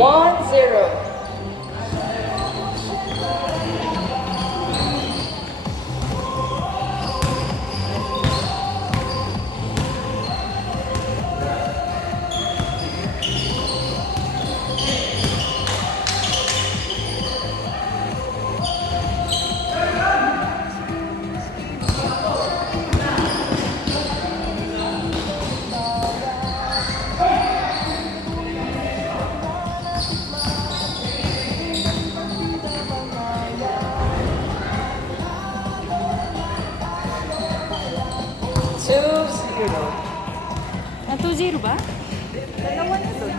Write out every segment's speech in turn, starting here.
1-0. Ah, 2-0 ba? Dalawa na doon.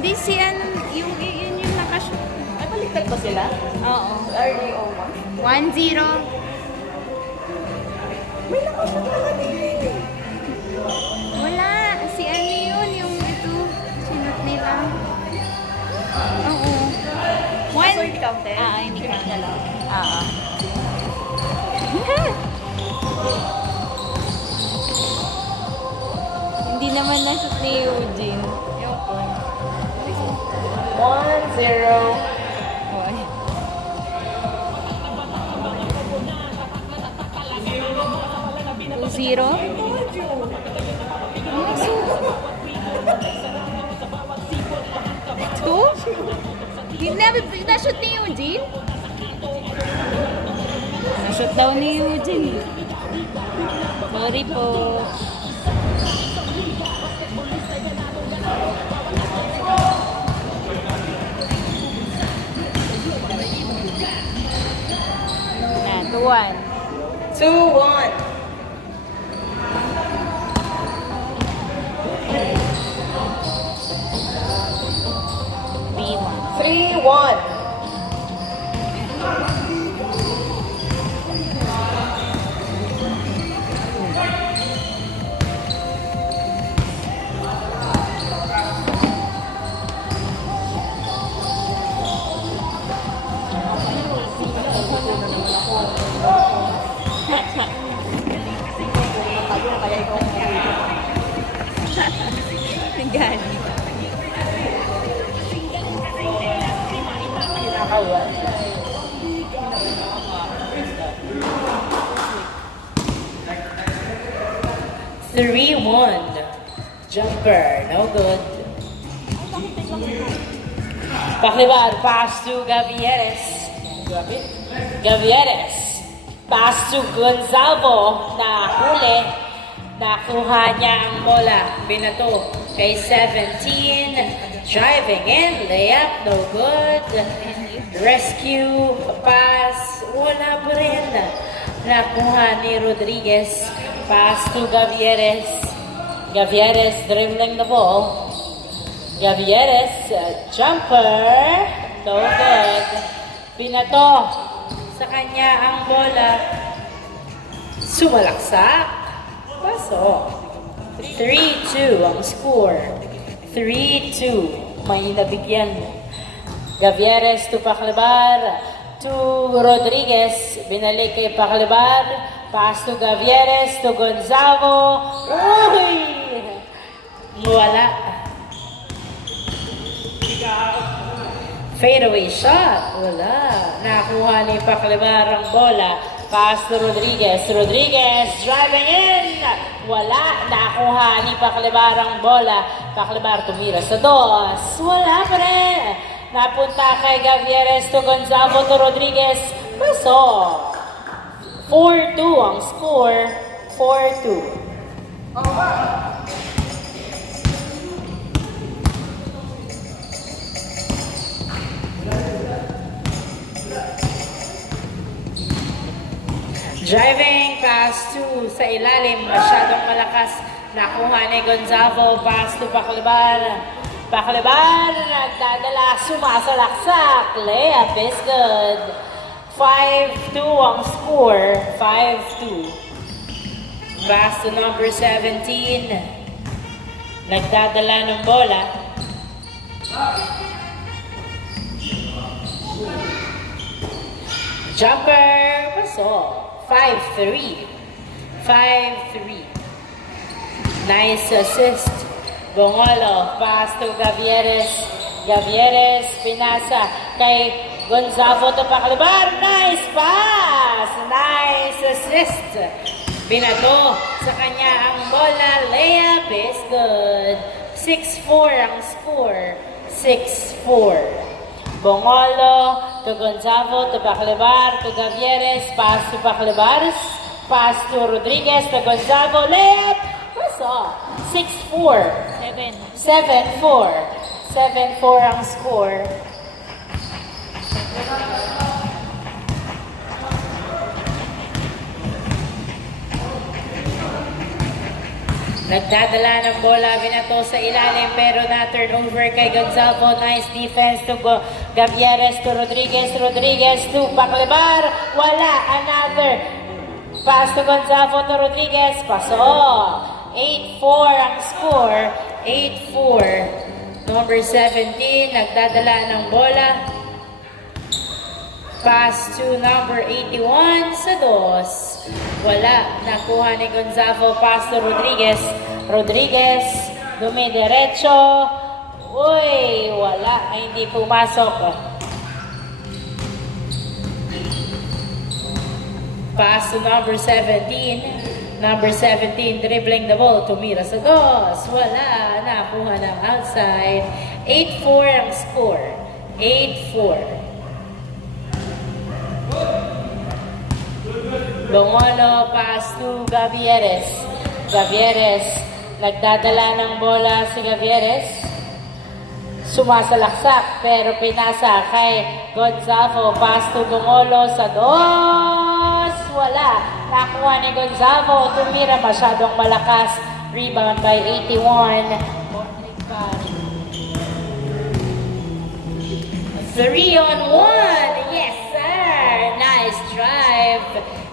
Hindi si ano, yun yung nakashoot. Ay, baliktad ba sila? Oo. RDO 1-0. May nakashoot na kanina. Wala. Si ano yun, yung ito. Sinot nila. Oo. So, hindi counted? Hindi Sinot counted. na lang. Hindi naman na-shoot ni Eugene. Yung point. 1-0. Hoy. 2-0? Two? Hindi na-shoot ni Eugene? Na-shoot daw ni Eugene. Sorry po. Na, 2-1. 2-1. B1. 3-1. Kaya ikaw Galing. kinakawa. Three, one. Jumper, no good. Paklibar, pass to Gavieres. Gavieres. Pass to Gonzalo. Nahuli. Nakuha niya ang bola. Binato kay 17. Driving in. Layup, no good. Rescue. Pass. Wala pa rin. Nakuha ni Rodriguez. Pass to Gavieres. Gavieres dribbling the ball. Gavieres, jumper. No good. Binato sa kanya ang bola. Sumalaksak. Paso. 3-2 ang score. 3-2. May nabigyan. Gavieres to Paklibar. To Rodriguez. Binalik kay Paklibar. Pass to Gavieres. To Gonzalo. Uy! Wala. Fadeaway shot. Wala. Nakuha ni Paklibar ang bola. Pass to Rodriguez. Rodriguez driving in. Wala. Nakuha ni Paklibar ang bola. Paklibar tumira sa dos. Wala pa rin. Napunta kay Gavieres to Gonzalo to Rodriguez. Paso. 4-2 ang score. 4-2. Driving pass to sa ilalim, masyadong malakas. Nakuha ni Gonzalo, pass to Paklibar. Paklibar, nagdadala, sumasalaksak. Layup is good. 5-2 ang score. 5-2. Pass to number 17. Nagdadala ng bola. Jumper, paso. 5-3. 5-3. Nice assist. Bongolo, pass to Gavieres. Gavieres, pinasa kay Gonzalo Tupaklibar. Nice pass! Nice assist! Binato sa kanya ang bola. Layup is good. 6-4 ang score. 6-4. Bongolo to Gonzalo to Baclebar to Gavieres. Pass to Baclebar. Pass to Rodriguez to Gonzalo. Layup! Pass off. 6-4. 7-4. 7-4 ang score. Nagdadala ng bola, binato sa ilalim pero na-turnover kay Gonzalo. Nice defense to Gavieres to Rodriguez. Rodriguez to Baclebar. Wala. Another pass to Gonzalo to Rodriguez. Paso. 8-4 ang score. 8-4. Number 17, nagdadala ng bola. Pass to number 81 sa dos. Wala. Nakuha ni Gonzalo. Pass to Rodriguez. Rodriguez. Dumidiretso. Uy, wala. Ay, hindi pumasok. Pass to number 17. Number 17, dribbling the ball. Tumira sa dos. Wala. Nakuha ng outside. 8-4 ang score. 8-4. Bongolo, pass to Gavieres. Gavieres, nagdadala ng bola si Gavieres. Sumasalaksak, pero pinasa kay Gonzalo. Pass to Bongolo sa dos. Wala. Nakuha ni Gonzalo. Tumira, masyadong malakas. Rebound by 81. 3-on-1. Yes, sir. Nice drive.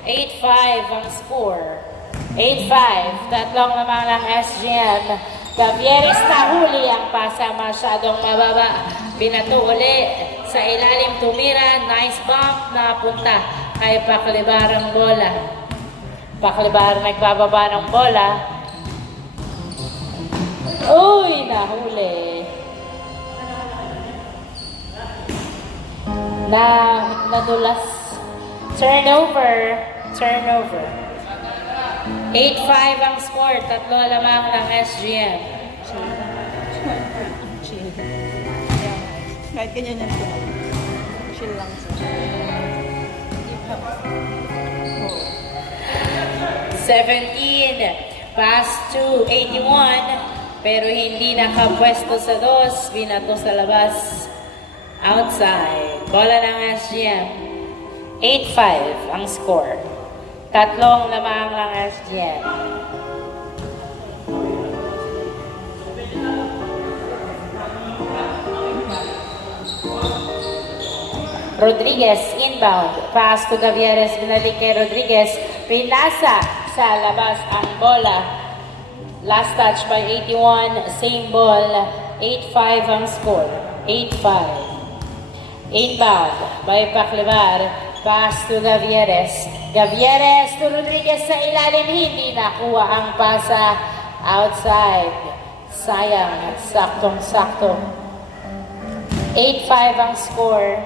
8-5 ang score. 8-5. Tatlong lamang ng SGM. Gavieres nahuli ang pasa. Masyadong mababa. Binato uli sa ilalim. Tumira. Nice bump. Napunta kay Baclebar ang bola. Baclebar nagbababa ng bola. Uy! Nahuli. Nadulas. Turnover. Turnover. 8-5 ang score. Tatlo lamang ng SGM. Chill. Kahit ganyan yan siya. Chill lang siya. 17. Pass to 81. Pero hindi nakapwesto sa dos. Binato sa labas. Outside. Bola ng SGM. 8-5 ang score. Tatlong lamang ng SGM. Rodriguez inbound. Pass to Gavieres. Binalik kay Rodriguez. Pinasa sa labas ang bola. Last touch by 81. Same ball. 8-5 ang score. 8-5. Inbound by Baclebar. Pass to Gavieres. Gavieres to Rodriguez sa ilalim. Hindi nakuha ang pasa. Outside. Sayang. Saktong-sakto. 8-5 ang score.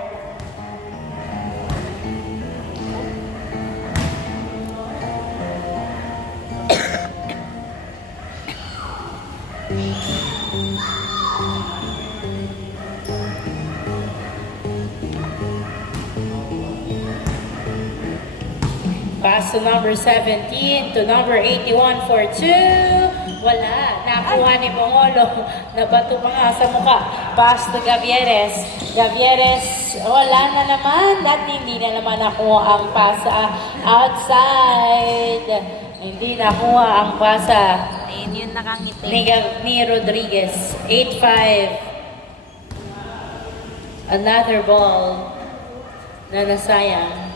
Pass to number 17 to number 81 for 2. Wala. Nakuha ni Bongolo. Nabato pa nga sa mukha. Pass to Gavieres. Gavieres, wala na naman. At hindi na naman nakuha ang pasa. Outside. Hindi nakuha ang pasa. Ayun yun nakangiti. Ni Rodriguez. 8-5. Another ball na nasayang.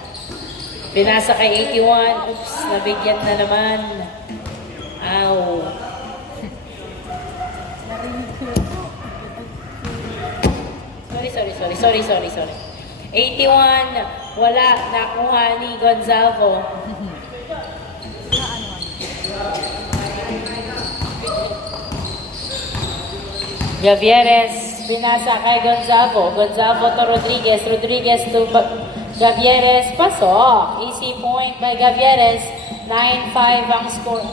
Pinasa kay 81. Oops, nabigyan na naman. Ow. Sorry. 81. Wala. Nakuha ni Gonzalo. Gavieres. pinasa kay Gonzalo. Gonzalo to Rodriguez. Rodriguez to Gavieres. Pasok. Easy point by Gavieres. 9-5 ang score.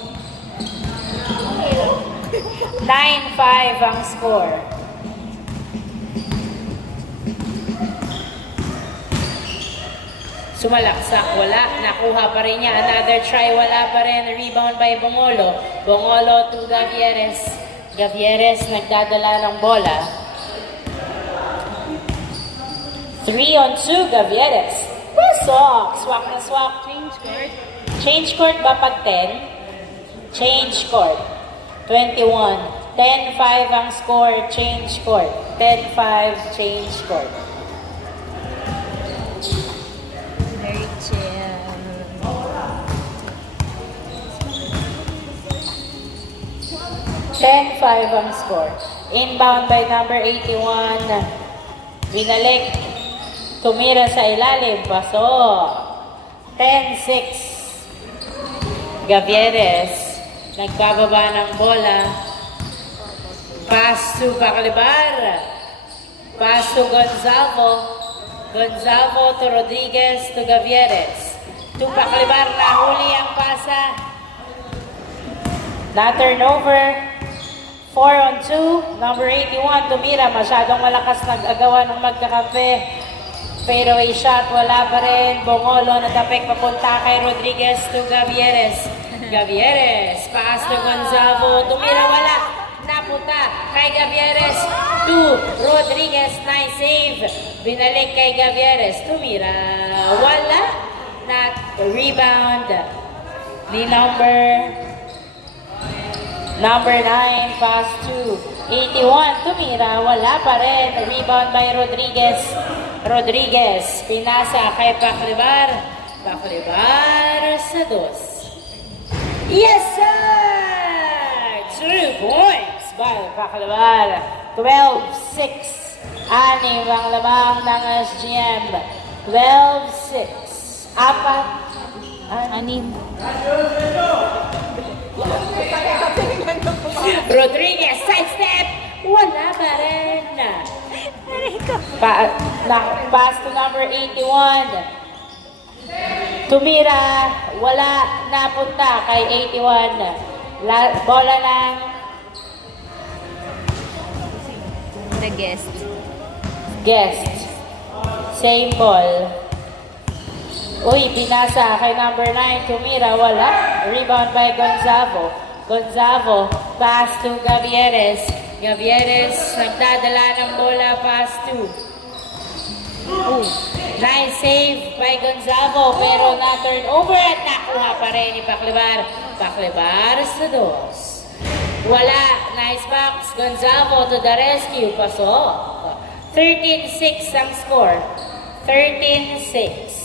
9-5 ang score. Sumalaksak, wala. Nakuha pa rin niya. Another try, wala pa rin. Rebound by Bongolo. Bongolo to Gavieres. Gavieres nagdadala ng bola. 3-on-2, Gavieres. Pasok! Swak na swak. Change court. Change court ba pag 10? Change court. 21. 10-5 ang score. Change court. 10-5, change court. Very chill. 10-5 ang score. Inbound by number 81. Binalik. Tumira sa ilalim. Pasok. 10-6. Gavieres. Nagbababa ng bola. Pass to Paclibar. Pass to Gonzalo. Gonzalo to Rodriguez to Gavieres. To Paclibar. Nahuli ang pasa. Na turnover. 4-on-2. Number 81, tumira. Masyadong malakas nag-agawa ng magkakampi. Fadeaway shot, wala pa rin. Bongolo natapik papunta kay Rodriguez to Gavieres. Gavieres, pass to Gonzalo. Tumira, wala. Napunta kay Gavieres to Rodriguez. Nice save. Binalik kay Gavieres. Tumira, wala. Not rebound. Ni Number 9, pass to 81. Tumira, wala pa rin. Rebound by Rodriguez. Rodriguez, pinasa kay Paclibar. Paclibar sa dos. Yes, sir! 2 points by Paclibar. 12-6. Anim ang lamang ng SGM. 12-6. Anim. Rodriguez, sidestep! Wala pa rin. Pass to number 81. Tumira, wala. Napunta kay 81. Bola lang. The guest. Guest. Same ball. Uy, binasa kay number 9. Tumira, wala. Rebound by Gonzalo. Gonzalo, pass to Gavieres. Gavieres, nagdadala ng bola, pass to. Nice save by Gonzalo, pero na-turn over at nakuha pa rin ni Paclibar. Paclibar sa dos. Wala, nice box. Gonzalo to the rescue, pasok. 13-6 ang score. 13-6.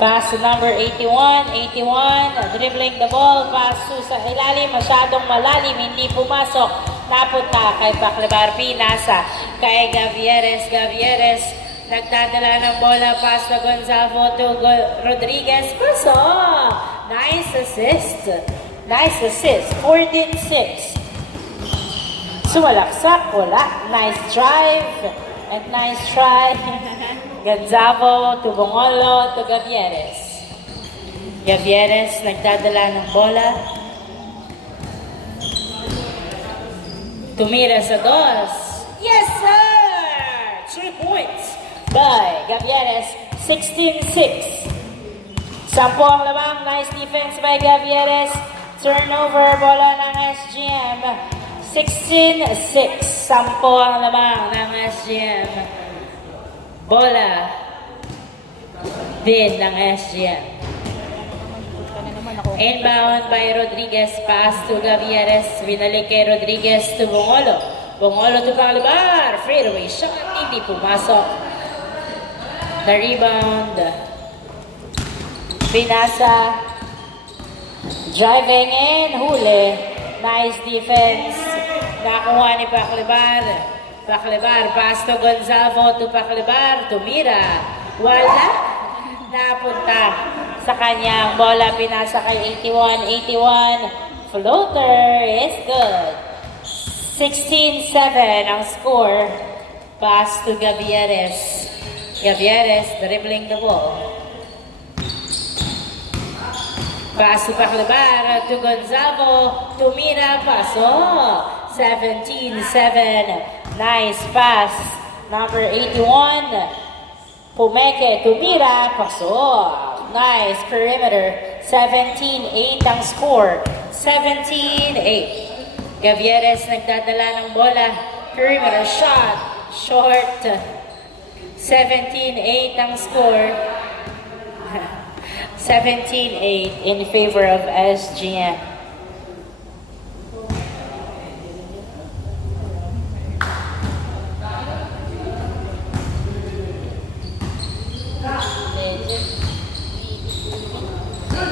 Pass to number 81. 81, dribbling the ball. Pass to sa ilalim. Masyadong malalim. Hindi pumasok. Napunta kay Paclibar. Pinasa kay Gavieres. Gavieres nagdadala ng bola. Pass na Gonzalo to Rodriguez. Pasok! Nice assist. Nice assist. 14-6. Sumalaksak. Wala. Nice drive. And nice try. Gonzalo to Bongolo to Gavieres. Gavieres nagdadala ng bola. Tumira sa dos. Yes, sir! 3 points by Gavieres. 16-6. 10 ang lamang. Nice defense by Gavieres. Turnover, bola ng SGM. 16-6. 10 ang lamang ng SGM. Bola din ng SGM. Inbound by Rodriguez. Pass to Gavieres. Binalik kay Rodriguez to Bongolo. Bongolo to Paclibar. Fadeaway shot. Hindi pumasok. The rebound. Pinasa. Driving in. Huli. Nice defense. Nakuha ni Paclibar. Paclibar, pass to Gonzalo to Paclibar, tumira. Wala. Napunta sa kanyang bola. Pinasa kay 81. Floater is good. 16-7 ang score. Pass to Gavieres. Gavieres dribbling the ball. Pass to Paclabar, to Gonzalo, Tumira, paso. 17-7. Nice pass. Number 81. Pumeke, Tumira, paso. Nice perimeter. 17-8 ang score. 17-8. Gavieres nagdadala ng bola. Perimeter shot. Short. 17-8 ang score. 17-8 in favor of SGM.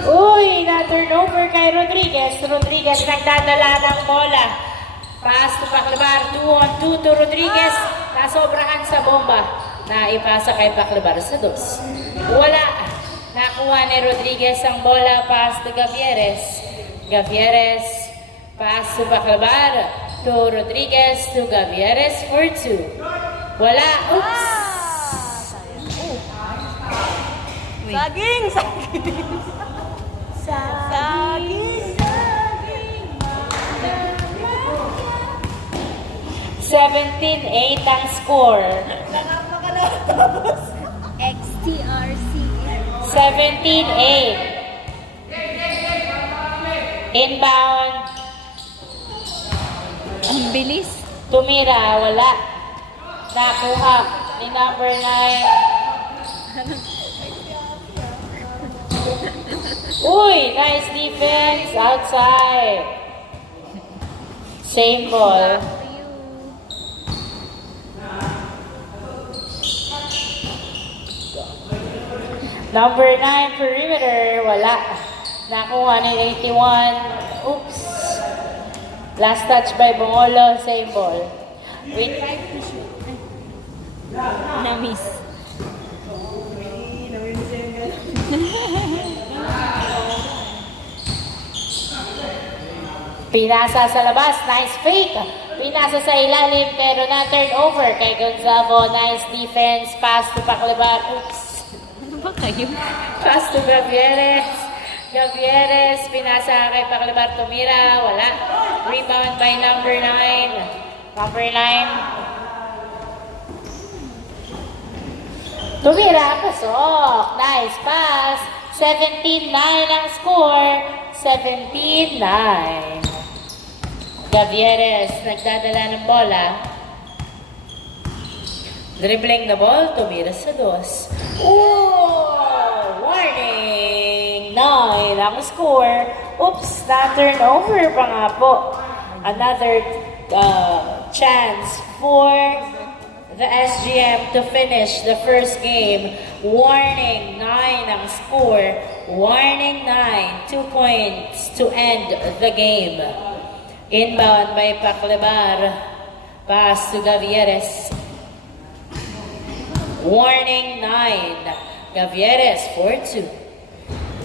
Uy, na-turnover kay Rodriguez. Rodriguez nagdadala ng bola. Pass to Paclabar, 2-on-2 to Rodriguez. Nasobrahan sa bomba. Naipasa kay Paclabar sa dos. Wala. Nakuha ni Rodriguez ang bola. Pass to Gavieres. Gavieres. Pass to Paclabar. To Rodriguez. To Gavieres for 2. Wala. Oops. Saging! Saging! Saging! 17-8 ang score. XTRC. 17-8. Inbound. Ang bilis. Tumira, wala. Nakuha ni number 9. Uy, nice defense outside. Same ball. Number 9 perimeter, wala. Nakuha ni 81. Oops. Last touch by Bongolo, same ball. Wait. Na-miss. Pinasa sa labas, nice fake. Pinasa sa ilalim pero na-turn over kay Gonzalo. Nice defense, pass to Paclabar. Oops. Ano ba kayo? Pass to Gavieres. Gavieres, pinasa kay Paclabar, Tumira, wala. Rebound by number 9. Number 9. Tumira, pasok. Nice pass. 17-9 ang score. 17-9. Gavieres, nagdadala ng bola. Dribbling the ball, Tumira sa dos. Oh! Warning! 9 ang score. Oops, na-turnover pa nga po. Another chance for the SGM to finish the first game. Warning, 9 ang score. Warning, 9. 2 points to end the game. Inbound by Paclabar. Pass to Gavieres. Warning, 9. Gavieres, 4-2.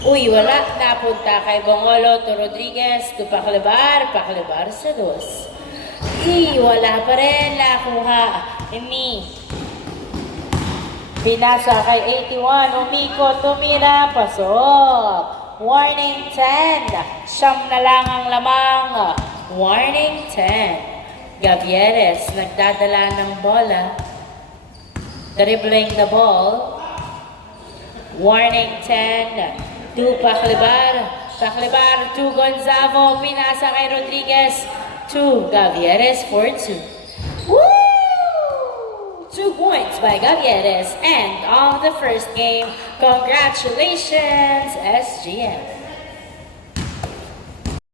Uy, wala. Napunta kay Bongolo to Rodriguez to Paclabar. Paclabar sa dos. Wala pa rin. Nakuha ni pinasa kay 81. Umiko, Tumira, pasok. Warning 10. Siyam na lang ang lamang. Warning 10. Gavieres, nagdadala ng bola. Dribbling the ball. Warning 10. To Paclabar. Paclabar to Gonzalo. Pinasa kay Rodriguez. To Gavieres for 2. Woo! 2 points by Gavieres. End of the first game. Congratulations, SGM.